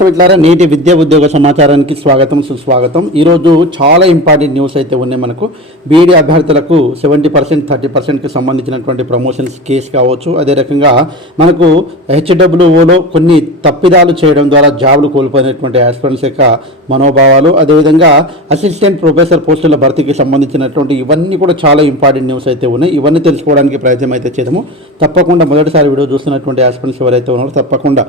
మిత్రులారా, నేటి విద్యా ఉద్యోగ సమాచారానికి స్వాగతం సుస్వాగతం. ఈరోజు చాలా ఇంపార్టెంట్ న్యూస్ అయితే ఉన్నాయి. మనకు బీఈడీ అభ్యర్థులకు 70% 30%కి సంబంధించినటువంటి ప్రమోషన్స్ కేసు కావచ్చు. అదే రకంగా మనకు హెచ్డబ్ల్యూఓలో కొన్ని తప్పిదాలు చేయడం ద్వారా జాబులు కోల్పోయినటువంటి ఆస్పిరెంట్స్ యొక్క మనోభావాలు, అదేవిధంగా అసిస్టెంట్ ప్రొఫెసర్ పోస్టుల భర్తీకి సంబంధించినటువంటి ఇవన్నీ కూడా చాలా ఇంపార్టెంట్ న్యూస్ అయితే ఉన్నాయి. ఇవన్నీ తెలుసుకోవడానికి ప్రయత్నం అయితే చేద్దాము. తప్పకుండా మొదటిసారి వీడియో చూస్తున్నటువంటి ఆస్పిరెంట్స్ ఎవరైతే ఉన్నారో తప్పకుండా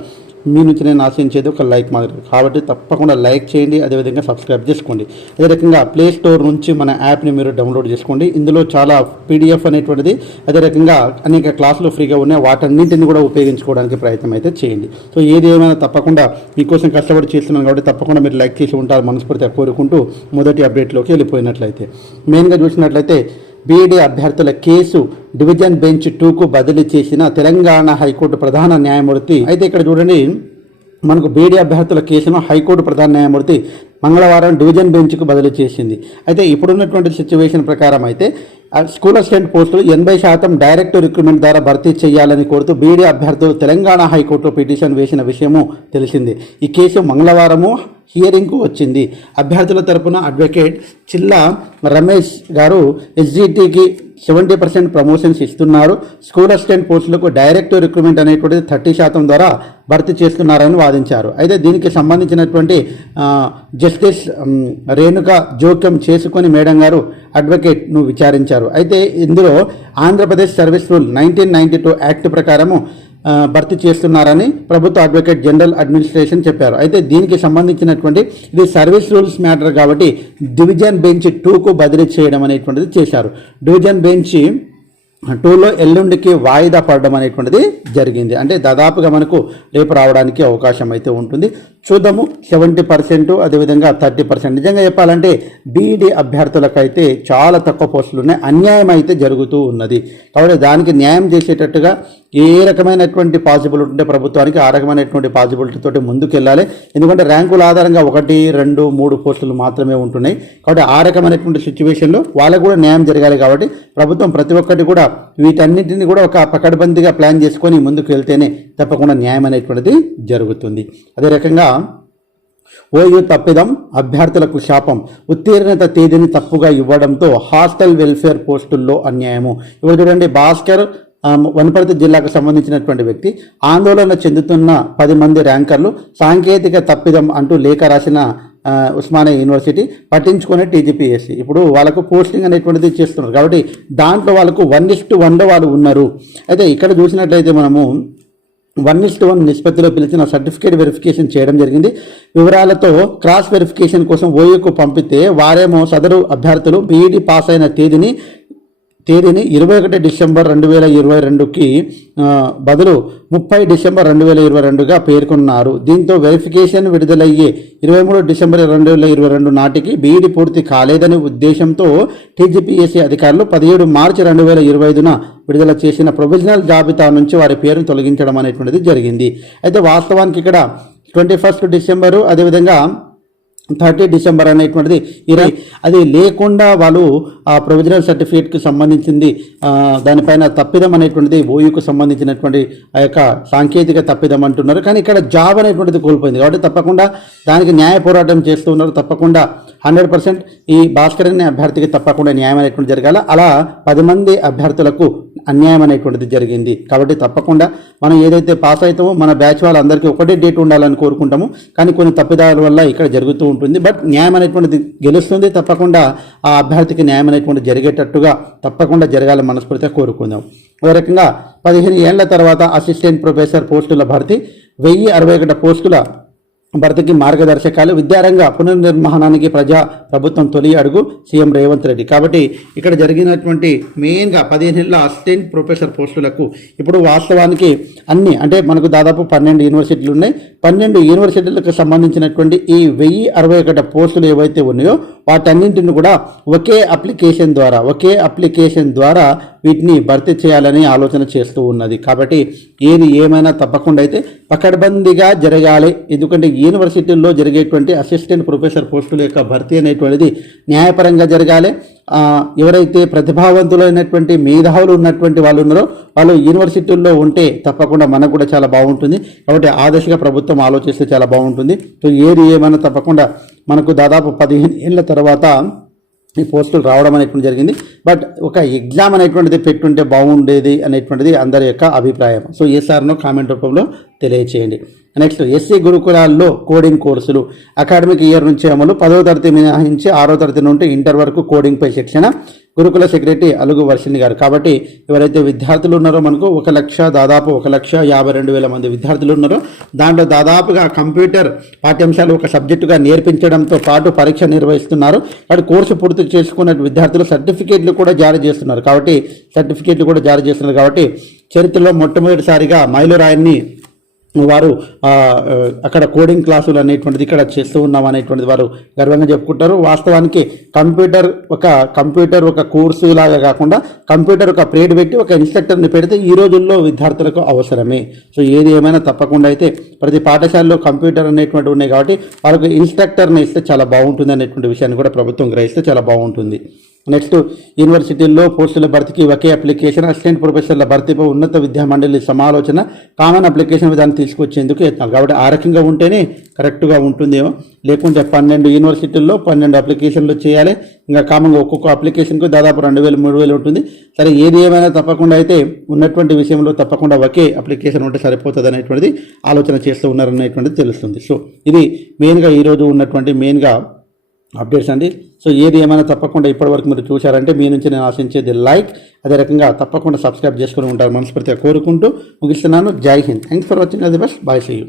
మీ నుంచి నేను ఆశించేది ఒక లైక్ మాత్రమే. కాబట్టి తప్పకుండా లైక్ చేయండి, అదేవిధంగా సబ్స్క్రైబ్ చేసుకోండి. అదే రకంగా ప్లే స్టోర్ నుంచి మన యాప్ని మీరు డౌన్లోడ్ చేసుకోండి. ఇందులో చాలా పీడిఎఫ్ అనేటువంటిది, అదే రకంగా అనేక క్లాసులు ఫ్రీగా ఉన్నాయి. వాటన్నింటిని కూడా ఉపయోగించుకోవడానికి ప్రయత్నం అయితే చేయండి. సో ఏది ఏమైనా తప్పకుండా మీకోసం కష్టపడి చేస్తున్నాను కాబట్టి తప్పకుండా మీరు లైక్ చేసి ఉంటారు మనస్ఫూర్తిగా కోరుకుంటూ మొదటి అప్డేట్లోకి వెళ్ళిపోయినట్లయితే మెయిన్గా చూసినట్లయితే బీఈడీ అభ్యర్థుల కేసు డివిజన్ బెంచ్ 2కు బదిలీ చేసిన తెలంగాణ హైకోర్టు ప్రధాన న్యాయమూర్తి. అయితే ఇక్కడ చూడండి, మనకు బీఈడీ అభ్యర్థుల కేసును హైకోర్టు ప్రధాన న్యాయమూర్తి మంగళవారం డివిజన్ బెంచ్కు బదిలీ చేసింది. అయితే ఇప్పుడున్నటువంటి సిచ్యువేషన్ ప్రకారం అయితే స్కూల్ అసిస్టెంట్ పోస్టులు 80% డైరెక్ట్ రిక్రూట్మెంట్ ద్వారా భర్తీ చేయాలని కోరుతూ బీఈడీ అభ్యర్థులు తెలంగాణ హైకోర్టులో పిటిషన్ వేసిన విషయము తెలిసింది. ఈ కేసు మంగళవారము హియరింగ్కు వచ్చింది. అభ్యర్థుల తరపున అడ్వకేట్ చిల్లా రమేష్ గారు ఎస్జిటికి 70% ప్రమోషన్స్ ఇస్తున్నారు, స్కూల్ అసిస్టెంట్ పోస్టులకు డైరెక్ట్ రిక్రూట్మెంట్ అనేటువంటిది 30% ద్వారా భర్తీ చేస్తున్నారని వాదించారు. అయితే దీనికి సంబంధించినటువంటి జస్టిస్ రేణుక జోక్యం చేసుకొని మేడం గారు అడ్వకేట్ను విచారించారు. అయితే ఇందులో ఆంధ్రప్రదేశ్ సర్వీస్ రూల్ 1992 యాక్ట్ ప్రకారము భర్తీ చేస్తున్నారని ప్రభుత్వ అడ్వకేట్ జనరల్ అడ్మినిస్ట్రేషన్ చెప్పారు. అయితే దీనికి సంబంధించినటువంటి ఇది సర్వీస్ రూల్స్ మ్యాటర్ కాబట్టి డివిజన్ బెంచ్ 2కు బదిలీ చేయడం అనేటువంటిది చేశారు. డివిజన్ బెంచ్ 2లో ఎల్లుండికి వాయిదా పడడం అనేటువంటిది జరిగింది. అంటే దాదాపుగా మనకు రేపు రావడానికి అవకాశం అయితే ఉంటుంది. చూద్దాము. 70%, అదేవిధంగా 30%. నిజంగా చెప్పాలంటే బీఈడీ అభ్యర్థులకైతే చాలా తక్కువ పోస్టులు ఉన్నాయి. అన్యాయం అయితే జరుగుతూ ఉన్నది. కాబట్టి దానికి న్యాయం చేసేటట్టుగా ఏ రకమైనటువంటి పాసిబిలిటీ ఉంటే ప్రభుత్వానికి ఆ రకమైనటువంటి పాసిబిలిటీతో ముందుకెళ్ళాలి. ఎందుకంటే ర్యాంకుల ఆధారంగా 1, 2, 3 పోస్టులు మాత్రమే ఉంటున్నాయి. కాబట్టి ఆ రకమైనటువంటి సిచ్యువేషన్లో వాళ్ళకు కూడా న్యాయం జరగాలి. కాబట్టి ప్రభుత్వం ప్రతి ఒక్కటి కూడా వీటన్నింటినీ కూడా ఒక పకడ్బందీగా ప్లాన్ చేసుకొని ముందుకు వెళ్తేనే తప్పకుండా న్యాయం అనేటువంటిది జరుగుతుంది. అదే రకంగా ఓయూ తప్పిదం అభ్యర్థులకు శాపం, ఉత్తీర్ణత తేదీని తప్పుగా ఇవ్వడంతో హాస్టల్ వెల్ఫేర్ పోస్టుల్లో అన్యాయము. ఇప్పుడు చూడండి, భాస్కర్ వనపర్తి జిల్లాకు సంబంధించినటువంటి వ్యక్తి ఆందోళన చెందుతున్న 10 మంది ర్యాంకర్లు సాంకేతిక తప్పిదం అంటూ లేఖ రాసిన ఉస్మానియా యూనివర్సిటీ పట్టించుకునే టీజీపీఎస్సీ ఇప్పుడు వాళ్ళకు పోస్టింగ్ అనేటువంటిది చేస్తున్నారు. కాబట్టి దాంట్లో వాళ్ళకు 1:1 వాళ్ళు ఉన్నారు. అయితే ఇక్కడ చూసినట్లయితే మనము 1:1 నిష్పత్తిలో పిలిచిన సర్టిఫికేట్ వెరిఫికేషన్ చేయడం జరిగింది. వివరాలతో క్రాస్ వెరిఫికేషన్ కోసం ఓయూకు పంపితే వారేమో సదరు అభ్యర్థులు బీఈడీ పాస్ అయిన తేదీని 21 డిసెంబర్ 2022కి బదులు 30 డిసెంబర్ 2022గా పేర్కొన్నారు. దీంతో వెరిఫికేషన్ విడుదలయ్యే 23 డిసెంబర్ 2022 నాటికి బీఈడీ పూర్తి కాలేదనే ఉద్దేశంతో టీజీపీఎస్సీ అధికారులు 17 మార్చి 2025న విడుదల చేసిన ప్రొవిజనల్ జాబితా నుంచి వారి పేరును తొలగించడం అనేటువంటిది జరిగింది. అయితే వాస్తవానికి ఇక్కడ 21 డిసెంబరు అదేవిధంగా 30 డిసెంబర్ అనేటువంటిది అది లేకుండా వాళ్ళు ఆ ప్రొవిజనల్ సర్టిఫికేట్కి సంబంధించింది దానిపైన తప్పిదం అనేటువంటిది ఓయూకు సంబంధించినటువంటి ఆ యొక్క సాంకేతిక తప్పిదం అంటున్నారు. కానీ ఇక్కడ జాబ్ అనేటువంటిది కోల్పోయింది. కాబట్టి తప్పకుండా దానికి న్యాయ పోరాటం చేస్తూ ఉన్నారు. తప్పకుండా 100% ఈ భాస్కర్ అనే అభ్యర్థికి తప్పకుండా న్యాయం అనేటువంటి జరగాల. అలా 10 మంది అభ్యర్థులకు అన్యాయం అనేటువంటిది జరిగింది. కాబట్టి తప్పకుండా మనం ఏదైతే పాస్ అవుతామో మన బ్యాచ్ వాళ్ళందరికీ ఒకటే డేట్ ఉండాలని కోరుకుంటాము. కానీ కొన్ని తప్పిదాల వల్ల ఇక్కడ జరుగుతూ ఉంటుంది. బట్ న్యాయం అనేటువంటిది గెలుస్తుంది. తప్పకుండా ఆ అభ్యర్థికి న్యాయం అనేటువంటిది జరిగేటట్టుగా తప్పకుండా జరగాలని మనస్ఫూర్తిగా కోరుకుందాం. ఓ రకంగా 15 ఏళ్ల తర్వాత అసిస్టెంట్ ప్రొఫెసర్ పోస్టుల భర్తీ, 1061 పోస్టుల భర్తీకి మార్గదర్శకాలు, విద్యారంగ పునర్నిర్మాణానికి ప్రభుత్వం తొలి అడుగు సీఎం రేవంత్ రెడ్డి. కాబట్టి ఇక్కడ జరిగినటువంటి మెయిన్గా 15 ఏళ్ల అసిస్టెంట్ ప్రొఫెసర్ పోస్టులకు ఇప్పుడు వాస్తవానికి అన్ని అంటే మనకు దాదాపు 12 యూనివర్సిటీలు ఉన్నాయి. 12 యూనివర్సిటీలకు సంబంధించినటువంటి ఈ 1061 పోస్టులు ఏవైతే ఉన్నాయో వాటన్నింటిని కూడా ఒకే అప్లికేషన్ ద్వారా వీటిని భర్తీ చేయాలని ఆలోచన చేస్తూ ఉన్నది. కాబట్టి ఏది ఏమైనా తప్పకుండా అయితే పకడ్బందీగా జరగాలి. ఎందుకంటే యూనివర్సిటీల్లో జరిగేటువంటి అసిస్టెంట్ ప్రొఫెసర్ పోస్టుల యొక్క భర్తీ అనేటువంటిది న్యాయపరంగా జరగాలి. ఎవరైతే ప్రతిభావంతులైనటువంటి మేధావులు ఉన్నటువంటి వాళ్ళు ఉన్నారో వాళ్ళు యూనివర్సిటీల్లో ఉంటే తప్పకుండా మనకు కూడా చాలా బాగుంటుంది. కాబట్టి ఆ దశగా ప్రభుత్వం ఆలోచిస్తే చాలా బాగుంటుంది. సో ఏది ఏమైనా తప్పకుండా మనకు దాదాపు 15 ఏళ్ళ తర్వాత ఈ పోస్టులు రావడం అనేటువంటి జరిగింది. బట్ ఒక ఎగ్జామ్ అనేటువంటిది పెట్టుంటే బాగుండేది అనేటువంటిది అందరి యొక్క అభిప్రాయం. సో ఏసార్నో కామెంట్ రూపంలో తెలియచేయండి. నెక్స్ట్, ఎస్సీ గురుకులాల్లో కోడింగ్ కోర్సులు అకాడమిక్ ఇయర్ నుంచి అమలు. 10వ తరగతి మినహాయించి 6వ తరగతి నుండి ఇంటర్ వరకు కోడింగ్పై శిక్షణ. గురుకుల సెక్రటరీ అలుగు వర్షిణి గారు. కాబట్టి ఎవరైతే విద్యార్థులు ఉన్నారో మనకు 1,52,000 మంది విద్యార్థులు ఉన్నారో దాంట్లో దాదాపుగా కంప్యూటర్ పాఠ్యాంశాలు ఒక సబ్జెక్టుగా నేర్పించడంతో పాటు పరీక్ష నిర్వహిస్తున్నారు. కాబట్టి కోర్సు పూర్తి చేసుకున్న విద్యార్థులు సర్టిఫికేట్లు కూడా జారీ చేస్తున్నారు. కాబట్టి చరిత్రలో మొట్టమొదటిసారిగా మైలురాయిని వారు అక్కడ కోడింగ్ క్లాసులు అనేటువంటిది ఇక్కడ చేస్తూ ఉన్నాం అనేటువంటిది వారు గర్వంగా చెప్పుకుంటారు. వాస్తవానికి కంప్యూటర్ ఒక కోర్సు లాగా కాకుండా కంప్యూటర్ ఒక పీరియడ్ పెట్టి ఒక ఇన్స్ట్రక్టర్ని పెడితే ఈ రోజుల్లో విద్యార్థులకు అవసరమే. సో ఏది ఏమైనా తప్పకుండా అయితే ప్రతి పాఠశాలలో కంప్యూటర్ అనేటువంటి ఉన్నాయి కాబట్టి వాళ్ళకు ఇన్స్ట్రక్టర్ని ఇస్తే చాలా బాగుంటుంది అనేటువంటి విషయాన్ని కూడా ప్రభుత్వం గ్రహిస్తే చాలా బాగుంటుంది. నెక్స్ట్, యూనివర్సిటీల్లో పోస్టుల భర్తీకి ఒకే అప్లికేషన్. అసిస్టెంట్ ప్రొఫెసర్ల భర్తీపై ఉన్నత విద్యా మండలి సమాలోచన. కామన్ అప్లికేషన్ విధానం తీసుకొచ్చేందుకు యత్నాలు. కాబట్టి ఆ రకంగా ఉంటేనే కరెక్ట్గా ఉంటుందేమో. లేకుంటే 12 యూనివర్సిటీల్లో 12 అప్లికేషన్లు చేయాలి. ఇంకా కామన్గా ఒక్కొక్క అప్లికేషన్కు దాదాపు 2,000 3,000 ఉంటుంది. సరే, ఏది ఏమైనా తప్పకుండా అయితే ఉన్నటువంటి విషయంలో తప్పకుండా ఒకే అప్లికేషన్ ఉంటే సరిపోతుంది అనేటువంటిది ఆలోచన చేస్తూ ఉన్నారనేటువంటిది తెలుస్తుంది. సో ఇది మెయిన్గా ఈరోజు ఉన్నటువంటి అప్డేట్స్ అండి. సో ఏది ఏమైనా తప్పకుండా ఇప్పటివరకు మీరు చూశారంటే మీ నుంచి నేను ఆశించేది లైక్, అదే రకంగా తప్పకుండా సబ్స్క్రైబ్ చేసుకుని ఉంటారు మనస్ఫూర్తిగా కోరుకుంటూ ముగిస్తున్నాను. జై హింద్. Thanks for watching. All the best. Bye. See you.